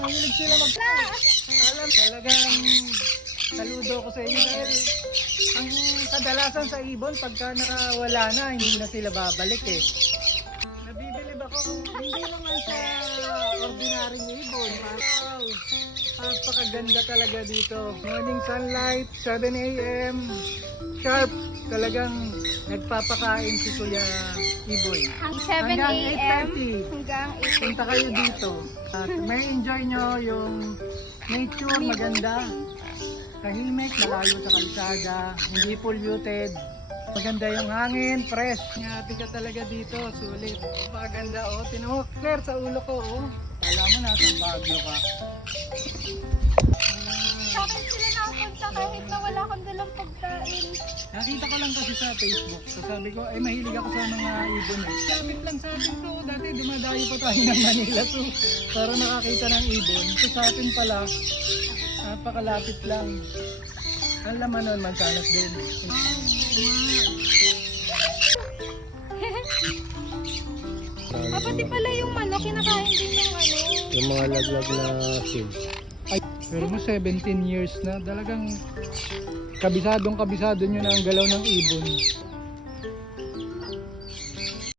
mahilig sila alam, talagang saludo ko sa inyo dahil ang kadalasan sa ibon pagka nakawala na, hindi na sila babalik eh. Nabibilib ako, hindi naman sa ordinaryong ibon. Wow, napakaganda talaga dito. Morning sunlight, 7 a.m. sharp, talagang nagpapakain si Kuya Iboy. 7 Hanggang a.m. 8:30. hanggang 8:30. Punta kayo dito. At may enjoy nyo yung nature, maganda. Tahimik, malayo sa kalsada, hindi polluted. Maganda yung hangin, fresh. Ngati ka talaga dito, sulit. Maganda oh, tinuok, clear sa ulo ko oh. Alam mo nasa Baguio ka. Sa akin sila nakapunta kahit na wala akong dalang pagkain. Nakita ko lang kasi sa Facebook. So sabi ko, ay mahilig ako sa mga ibon eh. Sabit lang sa atin to. Dati dumadayo pa tayo ng Manila to. Para nakakita ng ibon. So sa atin pala, napakalapit lang. Ang laman nun, Mansanas din. Pati pala yung manok, kinakain din ng ano. Yung mga laglag na seeds. Pero mo 17 years na, talagang kabisado nyo na ang galaw ng ibon.